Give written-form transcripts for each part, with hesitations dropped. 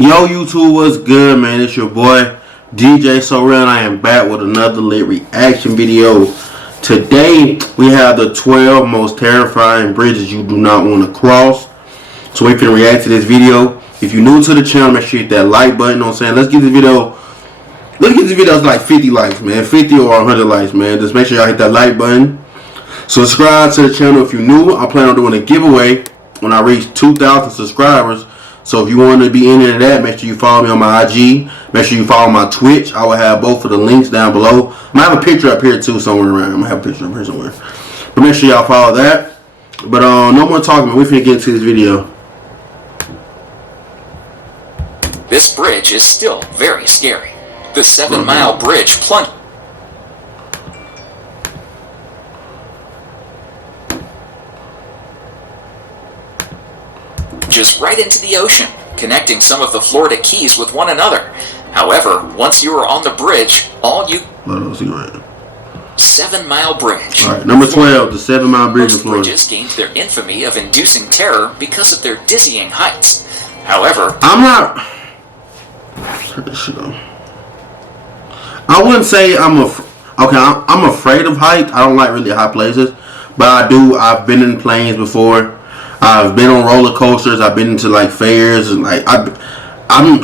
Yo, YouTube, what's good, man? It's your boy DjSoReal, and I am back with another lit reaction video. Today we have the 12 most terrifying bridges you do not want to cross. So we can react to this video. If you're new to the channel, make sure you hit that like button. You know what I'm saying? Let's get this video to like 50 likes, man. 50 or 100 likes, man. Just make sure y'all hit that like button. Subscribe to the channel if you're new. I plan on doing a giveaway when I reach 2,000 subscribers. So if you want to be in into that, make sure you follow me on my IG. Make sure you follow my Twitch. I will have both of the links down below. I'm going to have a picture up here too somewhere around. I'm going to have a picture up here somewhere. But make sure y'all follow that. But no more talking, man. We're finna get into this video. This bridge is still very scary. The 7-mile bridge plunged just right into the ocean, connecting some of the Florida Keys with one another. However, once you are on the bridge, all you... 7-mile bridge. Alright, number 12, the 7-mile bridge in Florida. Most bridges gained their infamy of inducing terror because of their dizzying heights. However... I wouldn't say I'm afraid of heights. I don't like really high places. But I've been in planes before. I've been on roller coasters. I've been into like fairs, and like I'm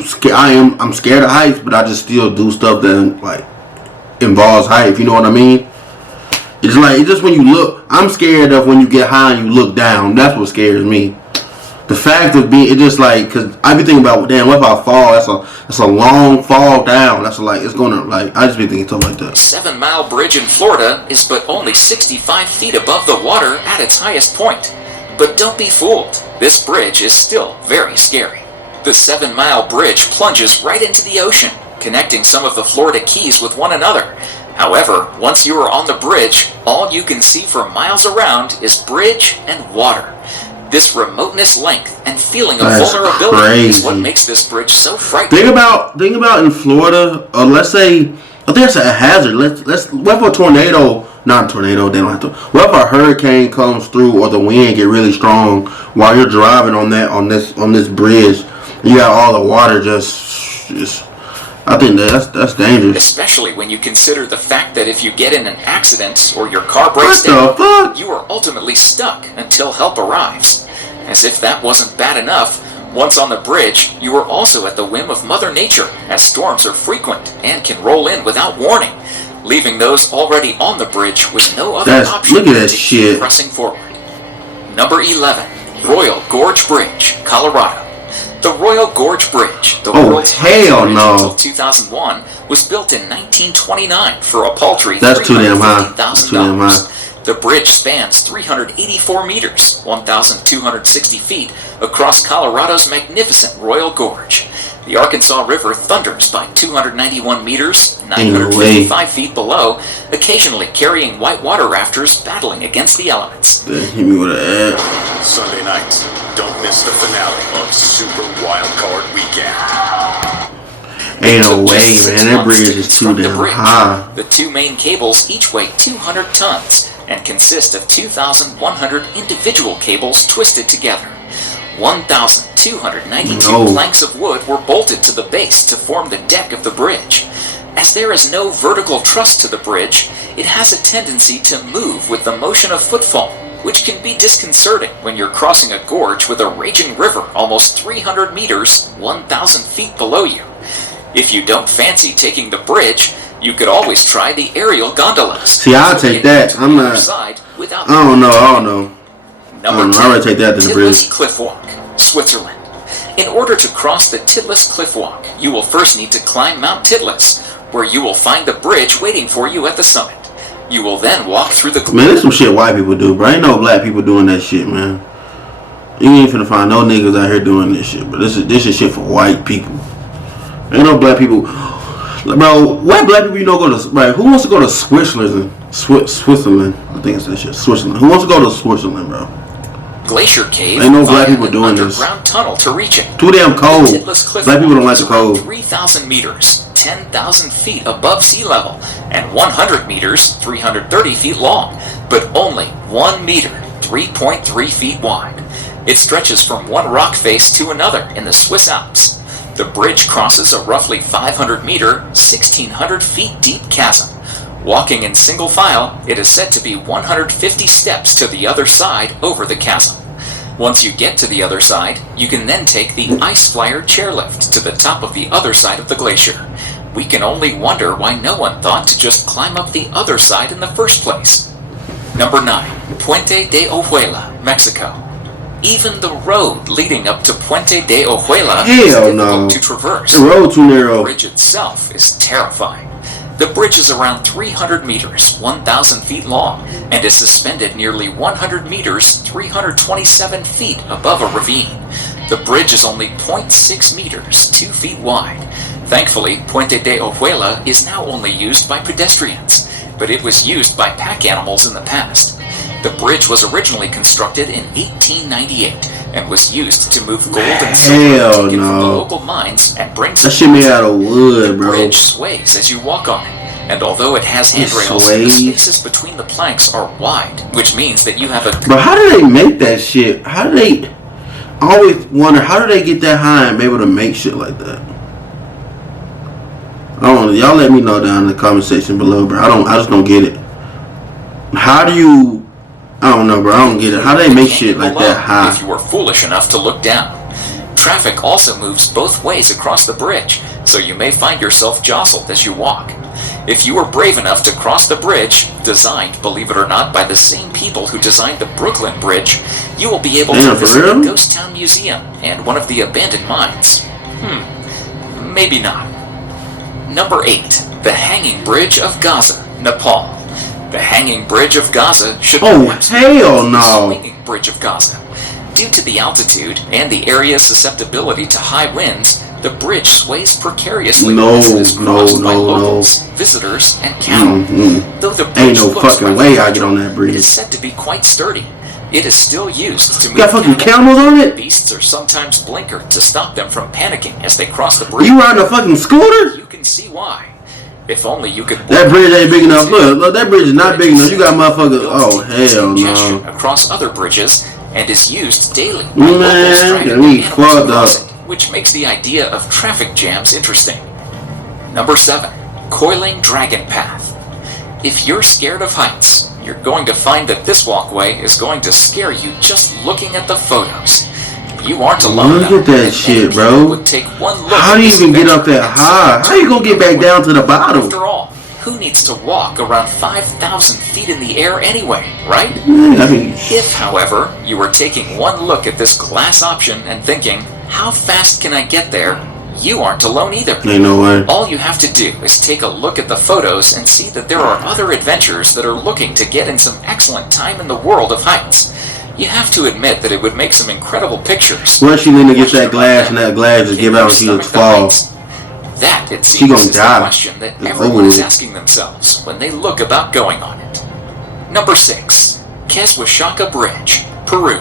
scared of heights, but I just still do stuff that like involves height. If you know what I mean? It's just when you look. I'm scared of when you get high and you look down. That's what scares me. The fact of being, it's just like, cause I be thinking about, damn, what if I fall? That's a long fall down. That's like, it's gonna like, I just be thinking stuff like that. 7-mile bridge in Florida is but only 65 feet above the water at its highest point. But don't be fooled, this bridge is still very scary. The 7-mile bridge plunges right into the ocean, connecting some of the Florida Keys with one another. However, once you are on the bridge, all you can see for miles around is bridge and water. This remoteness, length, and feeling of vulnerability is what makes this bridge so frightening. Think about in Florida, let's say, I think it's a hazard. What if a tornado, not a tornado, they don't have to. What if a hurricane comes through or the wind get really strong while you're driving on this bridge? You got all the water just I think that's dangerous. Especially when you consider the fact that if you get in an accident or your car breaks down, you are ultimately stuck until help arrives. As if that wasn't bad enough, once on the bridge, you are also at the whim of Mother Nature, as storms are frequent and can roll in without warning, leaving those already on the bridge with no other option than to keep pressing forward. Number 11, Royal Gorge Bridge, Colorado. The Royal Gorge Bridge, the world's highest bridge until 2001, was built in 1929 for a paltry $350,000. The bridge spans 384 meters, 1,260 feet, across Colorado's magnificent Royal Gorge. The Arkansas River thunders by 291 meters, 955 feet below, occasionally carrying whitewater rafters battling against the elements. Hit me with an ad. Sunday nights, don't miss the finale of Super Wild Card Weekend. Ain't no way, man. That bridge is too damn high. The two main cables each weigh 200 tons and consist of 2,100 individual cables twisted together. 1,292 planks of wood were bolted to the base to form the deck of the bridge. As there is no vertical truss to the bridge, it has a tendency to move with the motion of footfall, which can be disconcerting when you're crossing a gorge with a raging river almost 300 meters, 1,000 feet below you. If you don't fancy taking the bridge, you could always try the aerial gondolas. See, I'll take that. I don't know. I would take that to the bridge. Cliff Walk, Switzerland. In order to cross the Titlis Cliff Walk, you will first need to climb Mount Titlis, where you will find the bridge waiting for you at the summit. You will then walk through the... Man, there's some shit white people do, bro. Ain't no black people doing that shit, man. You ain't finna find no niggas out here doing this shit, but this is shit for white people. Ain't no black people. Bro, what black people you know go to... Right, who wants to go to Switzerland? Switzerland. I think it's that shit. Switzerland. Who wants to go to Switzerland, bro? Glacier Cave. Ain't no black people doing this. Underground tunnel to reach it. Too damn cold. Black people don't like the cold. 3,000 meters, 10,000 feet above sea level, and 100 meters, 330 feet long, but only 1 meter, 3.3 feet wide. It stretches from one rock face to another in the Swiss Alps. The bridge crosses a roughly 500-meter, 1,600 feet deep chasm. Walking in single file, it is said to be 150 steps to the other side over the chasm. Once you get to the other side, you can then take the Ice Flyer chairlift to the top of the other side of the glacier. We can only wonder why no one thought to just climb up the other side in the first place. Number 9. Puente de Ojuela, Mexico. Even the road leading up to Puente de Ojuela is difficult to traverse. The road too narrow. The bridge itself is terrifying. The bridge is around 300 meters, 1,000 feet long, and is suspended nearly 100 meters, 327 feet above a ravine. The bridge is only 0.6 meters, 2 feet wide. Thankfully, Puente de Ojuela is now only used by pedestrians, but it was used by pack animals in the past. The bridge was originally constructed in 1898 and was used to move gold and silver taken from the local mines and bring that shit made out of wood, bro. The bridge sways as you walk on it, and although it has handrails, the spaces between the planks are wide, which means that you have a... But how do they make that shit? How do they... I always wonder, how do they get that high and be able to make shit like that? I don't know. Y'all let me know down in the comment section below, bro. I just don't get it. How do you... I don't know, bro. I don't get it. How do they make shit like that high? If you were foolish enough to look down. Traffic also moves both ways across the bridge, so you may find yourself jostled as you walk. If you were brave enough to cross the bridge, designed, believe it or not, by the same people who designed the Brooklyn Bridge, you will be able to visit the Ghost Town Museum and one of the abandoned mines. Maybe not. Number 8. The Hanging Bridge of Gaza, Nepal. The Hanging Bridge of Gaza should be the Swinging Bridge of Gaza. Due to the altitude and the area's susceptibility to high winds, the bridge sways precariously as it is crossed by locals, visitors, and cattle. Though the bridge ain't no fucking way I get on that bridge. It is said to be quite sturdy. It is still used to move got fucking camels on it? Beasts are sometimes blinkered to stop them from panicking as they cross the bridge. You riding a fucking scooter? You can see why. If only you could... That bridge ain't big enough. Look, that bridge is not big enough. You got motherfuckers... Oh, hell no. Across other bridges and is used daily. Man, we clogged up. Which makes the idea of traffic jams interesting. Number 7. Coiling Dragon Path. If you're scared of heights, you're going to find that this walkway is going to scare you just looking at the photos. You aren't alone. Look at that shit, bro. Would take one look How do you even get up that high? How you gonna get back down to the bottom? After all, who needs to walk around 5,000 feet in the air anyway, right? If, however, you were taking one look at this glass option and thinking, how fast can I get there? You aren't alone either. Ain't no way. All you have to do is take a look at the photos and see that there are other adventurers that are looking to get in some excellent time in the world of heights. You have to admit that it would make some incredible pictures. Where's she going to get that glass and that glass just give out when she looks fall? That, it seems, is the question that everyone is asking themselves when they look about going on it. Number 6. Queswashaka Bridge, Peru.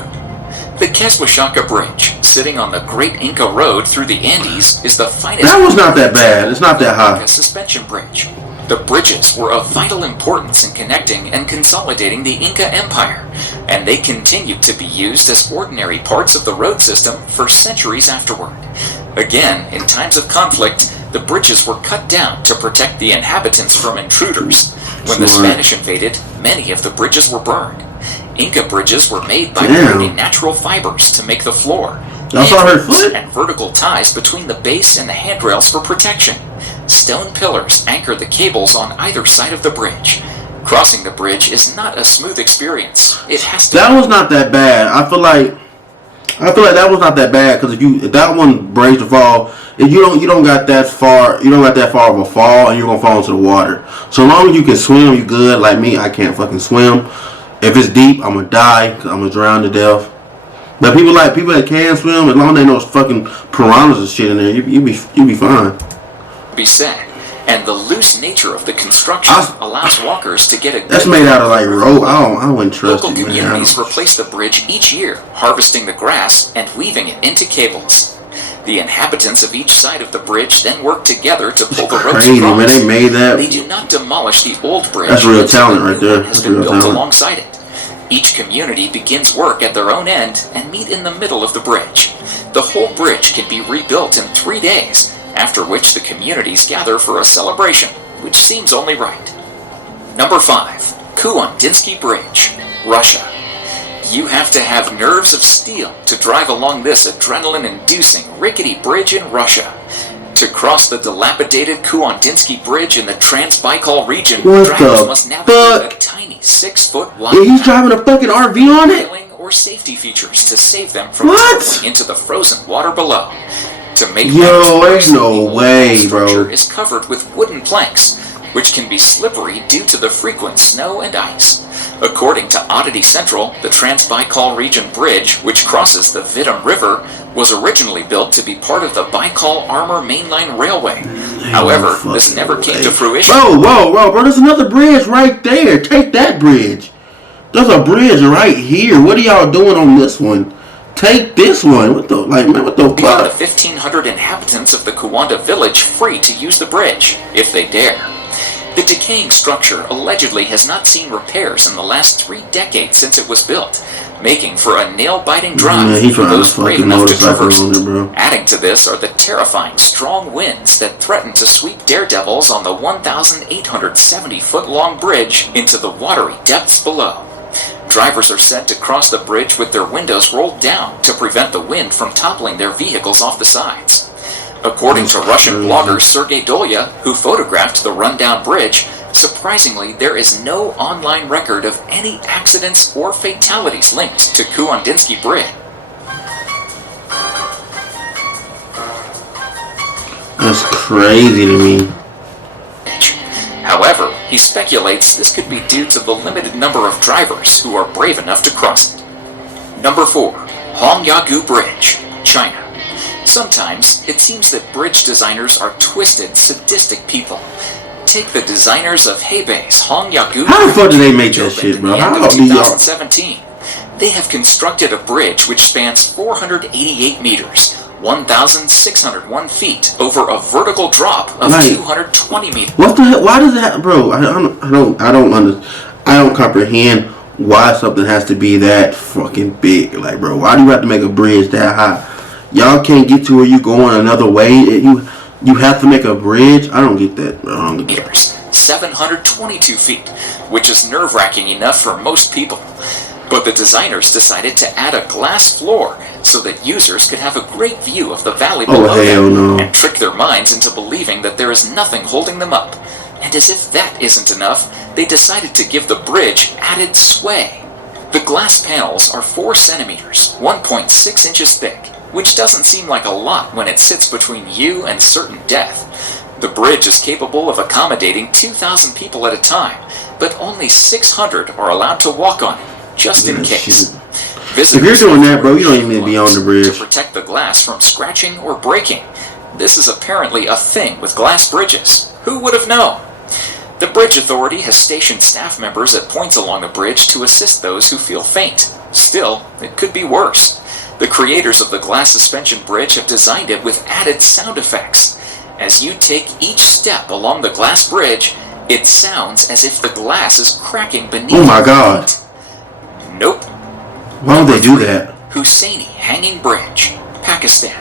The Queswashaka Bridge, sitting on the Great Inca Road through the Andes, is the finest... That was not that bad. It's not that high. ...suspension bridge. The bridges were of vital importance in connecting and consolidating the Inca Empire, and they continued to be used as ordinary parts of the road system for centuries afterward. Again, in times of conflict, the bridges were cut down to protect the inhabitants from intruders. When the Spanish invaded, many of the bridges were burned. Inca bridges were made by burning natural fibers to make the floor, and vertical ties between the base and the handrails for protection. Stone pillars anchor the cables on either side of the bridge. Crossing the bridge is not a smooth experience. It has to. That was not that bad. I feel like that was not that bad because if that one breaks the fall, if you don't got that far, you don't got that far of a fall, and you're gonna fall into the water. So long as you can swim, you good. Like me, I can't fucking swim. If it's deep, I'm gonna die. I'm gonna drown to death. But people that can swim, as long as they know fucking piranhas and shit in there, you be fine. Be said, and the loose nature of the construction allows walkers to get a good... That's made out of like rope. I wouldn't trust it, man. Local communities replace the bridge each year, harvesting the grass and weaving it into cables. The inhabitants of each side of the bridge then work together to pull the ropes across. Man, they made that. They do not demolish the old bridge. That's real talent right there. Has been built alongside it. Each community begins work at their own end and meet in the middle of the bridge. The whole bridge can be rebuilt in 3 days, after which the communities gather for a celebration, which seems only right. Number 5. Kuandinsky Bridge, Russia. You have to have nerves of steel to drive along this adrenaline-inducing rickety bridge in Russia. To cross the dilapidated Kuandinsky Bridge in the Trans-Baikal region, drivers must navigate a tiny 6-foot wide. Yeah, he's driving a fucking RV on it. Or safety features to save them from tumbling into the frozen water below. To make there's no way, bro. Is covered with wooden planks, which can be slippery due to the frequent snow and ice. According to Oddity Central, the Trans-Baikal Region Bridge, which crosses the Vidym River, was originally built to be part of the Baikal Armor Mainline Railway. However, this never came to fruition. Whoa, bro, there's another bridge right there. Take that bridge. There's a bridge right here. What are y'all doing on this one? Take this one. What the fuck? Beyond the 1,500 inhabitants of the Kuwanda village free to use the bridge, if they dare. The decaying structure allegedly has not seen repairs in the last 3 decades since it was built, making for a nail-biting drive for those brave enough to traverse it. Adding to this are the terrifying strong winds that threaten to sweep daredevils on the 1,870-foot-long bridge into the watery depths below. Drivers are said to cross the bridge with their windows rolled down to prevent the wind from toppling their vehicles off the sides. According to Russian blogger Sergei Dolya, who photographed the rundown bridge, surprisingly there is no online record of any accidents or fatalities linked to Kuandinsky Bridge. That's crazy to me. However, he speculates this could be due to the limited number of drivers who are brave enough to cross it. Number 4. Hongyagu Bridge, China. Sometimes, it seems that bridge designers are twisted, sadistic people. Take the designers of Hebei's Hongyagu. How the fuck did they make that shit, bro? How do 2017. They have constructed a bridge which spans 488 meters, 1,601 feet, over a vertical drop of 220 meters. What the hell? Why does that, bro? I don't comprehend why something has to be that fucking big. Like, bro, why do you have to make a bridge that high? Y'all can't get to where you going another way. You have to make a bridge. I don't get that, bro. Meters, 722 feet, which is nerve-wracking enough for most people. But the designers decided to add a glass floor so that users could have a great view of the valley below them and trick their minds into believing that there is nothing holding them up. And as if that isn't enough, they decided to give the bridge added sway. The glass panels are 4 centimeters, 1.6 inches thick, which doesn't seem like a lot when it sits between you and certain death. The bridge is capable of accommodating 2,000 people at a time, but only 600 are allowed to walk on it, just in case. If you're doing that, bro, you don't even need to be on the bridge. To protect the glass from scratching or breaking. This is apparently a thing with glass bridges. Who would have known? The Bridge Authority has stationed staff members at points along the bridge to assist those who feel faint. Still, it could be worse. The creators of the glass suspension bridge have designed it with added sound effects. As you take each step along the glass bridge, it sounds as if the glass is cracking beneath you. Oh my god. Nope. Why would they do that? Husseini Hanging Bridge, Pakistan.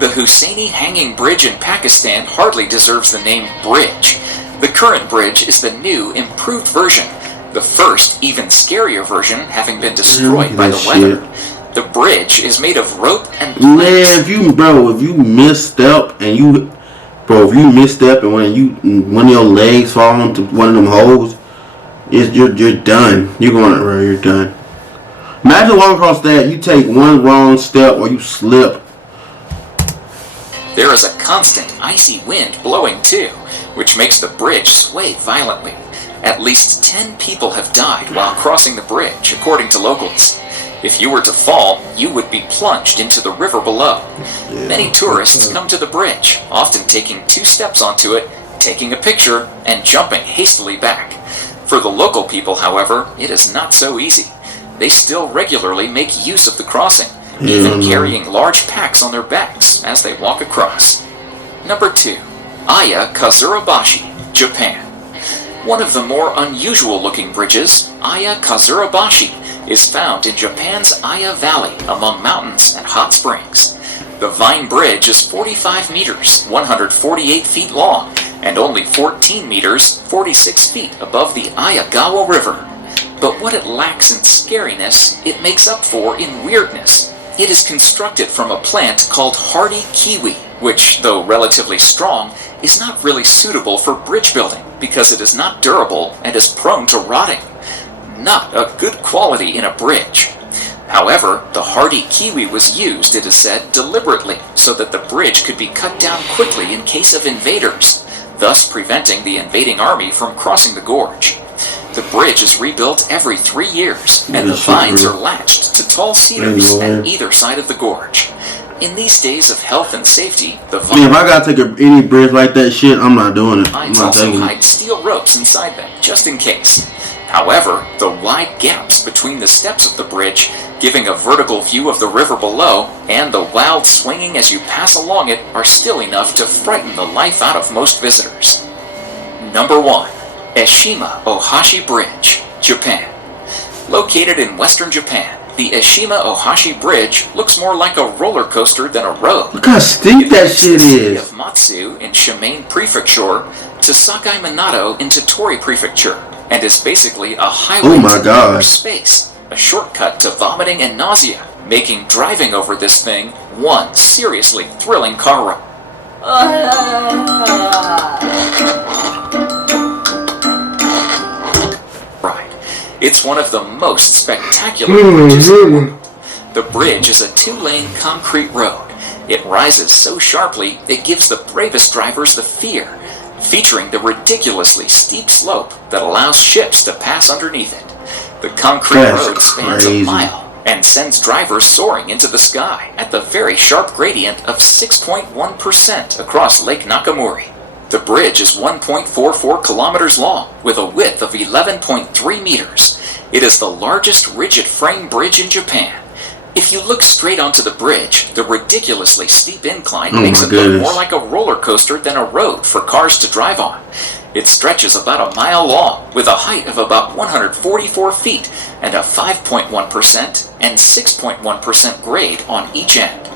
The Husseini Hanging Bridge in Pakistan hardly deserves the name bridge. The current bridge is the new, improved version, the first, even scarier version having been destroyed by the weather. The bridge is made of rope and planks. Man, if you misstep and one of your legs fall into one of them holes, you're done. You're done. Imagine walking across that, you take one wrong step or you slip. There is a constant icy wind blowing too, which makes the bridge sway violently. At least 10 people have died while crossing the bridge, according to locals. If you were to fall, you would be plunged into the river below. Many tourists come to the bridge, often taking 2 steps onto it, taking a picture, and jumping hastily back. For the local people, however, it is not so easy. They still regularly make use of the crossing, even carrying large packs on their backs as they walk across. Number 2. Aya Kazurabashi, Japan. One of the more unusual looking bridges, Aya Kazurabashi, is found in Japan's Aya Valley among mountains and hot springs. The Vine Bridge is 45 meters, 148 feet long, and only 14 meters, 46 feet above the Ayagawa River. But what it lacks in scariness, it makes up for in weirdness. It is constructed from a plant called hardy kiwi, which, though relatively strong, is not really suitable for bridge building because it is not durable and is prone to rotting. Not a good quality in a bridge. However, the hardy kiwi was used, it is said, deliberately so that the bridge could be cut down quickly in case of invaders, thus preventing the invading army from crossing the gorge. The bridge is rebuilt every 3 years, and the vines are latched to tall cedars at either side of the gorge. In these days of health and safety, the vines... Yeah, if I gotta take any bridge like that shit, I'm not doing it. I'm not also taking hide it. steel ropes inside them, just in case. However, the wide gaps between the steps of the bridge, giving a vertical view of the river below, and the wild swinging as you pass along it, are still enough to frighten the life out of most visitors. Number 1. Eshima Ohashi Bridge, Japan. Located in western Japan, the Eshima Ohashi Bridge looks more like a roller coaster than a road. Look how steep that shit is. Of Matsu in Shimane Prefecture to Sakai Minato into Tori Prefecture, and is basically a highway to outer space, a shortcut to vomiting and nausea, making driving over this thing one seriously thrilling car ride. It's one of the most spectacular bridges in the world. The bridge is a 2-lane concrete road. It rises so sharply it gives the bravest drivers the fear, featuring the ridiculously steep slope that allows ships to pass underneath it. The concrete road spans a mile and sends drivers soaring into the sky at the very sharp gradient of 6.1% across Lake Nakamura. The bridge is 1.44 kilometers long with a width of 11.3 meters. It is the largest rigid frame bridge in Japan. If you look straight onto the bridge, the ridiculously steep incline makes it look more like a roller coaster than a road for cars to drive on. It stretches about a mile long with a height of about 144 feet and a 5.1% and 6.1% grade on each end.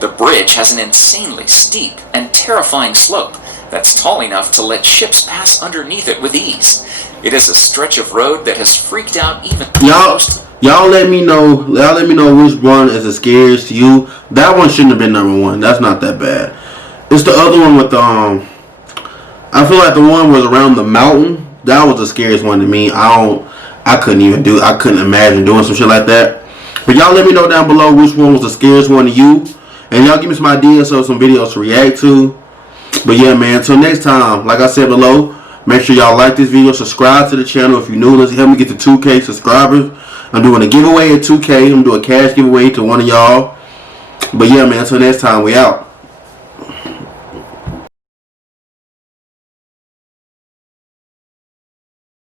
The bridge has an insanely steep and terrifying slope that's tall enough to let ships pass underneath it with ease. It is a stretch of road that has freaked out even most. Y'all let me know which one is the scariest to you. That one shouldn't have been number 1. That's not that bad. It's the other one with the I feel like the one was around the mountain. That was the scariest one to me. I couldn't imagine doing some shit like that. But y'all let me know down below which one was the scariest one to you. And y'all give me some ideas of some videos to react to. But yeah, man, until next time, like I said below, make sure y'all like this video, subscribe to the channel if you're new. Let's help me get to 2K subscribers. I'm doing a giveaway at 2K. I'm doing a cash giveaway to one of y'all. But yeah, man, until next time, we out.